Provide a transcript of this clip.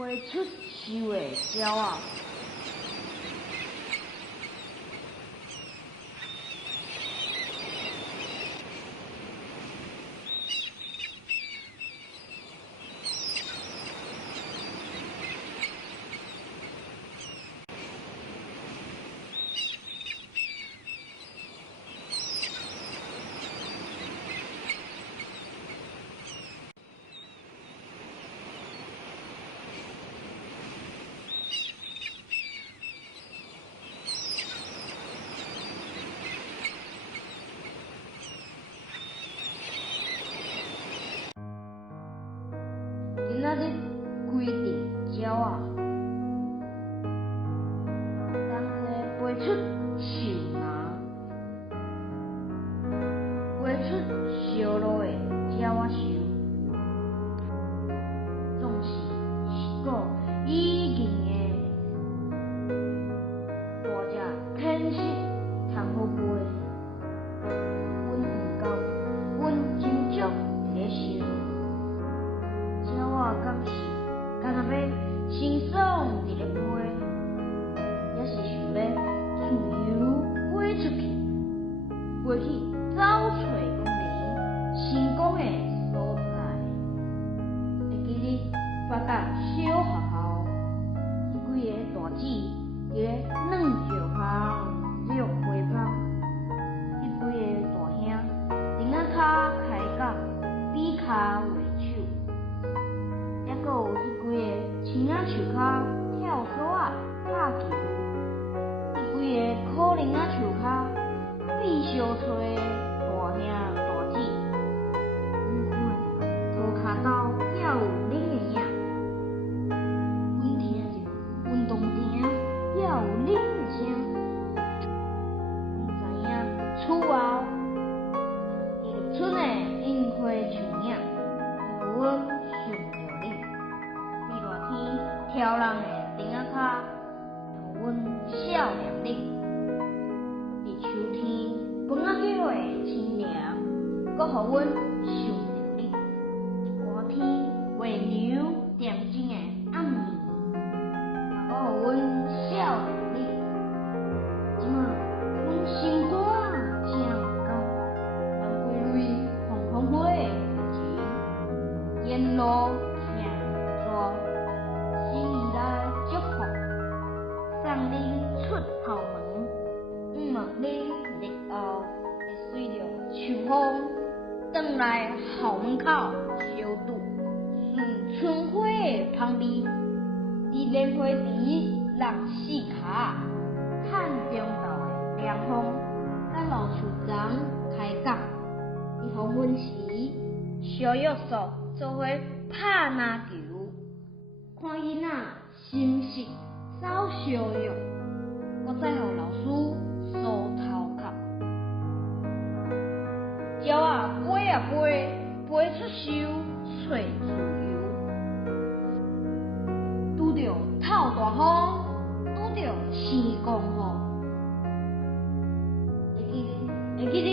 飞出树的鸟仔。今仔日规定鸟仔，同齐飞出树林，飞出烧落的鸟仔树，总是一个已经的大只天色通好飞。阮毋甘，阮真足伫咧想。鸟仔敢是干那要轻松伫咧飞，也是想要自由飞出去，飞去找找讲离成功的所在。会记哩，别甲小学校，迄几个大姊伫咧软石旁遛花芳，迄几个大兄顶仔骹开讲，比骹画手。还佫有迄几个青仔树骹跳绳仔、拍球，迄几个可能仔树骹必相找的大兄大姊，看涂骹斗也有恁的影，阮听着运动场也有恁的声，毋知影厝后立春的樱花树影，互阮想着你。天人的顶仔骹，互阮笑脸你。伫秋天饭仔叶的清凉，阁互阮想着你。寒天月娘点睛的暗暝，也阁互阮笑脸你。即马阮心肝真有够，但归类红红火的日子，沿路听蛇。祝福，送恁出校门，毋望恁日后会随着秋风，转来校门口相拄，顺春花的香味，伫莲花池落四骹，看中昼的凉风，甲老树丛开讲，伫黄昏时，小约束做伙拍篮球。看囡仔心实扫小肉，我再互老师梳头壳。鸟仔飞啊飞，飞出树找自由。拄着透大雨，拄着生光雨，会记哩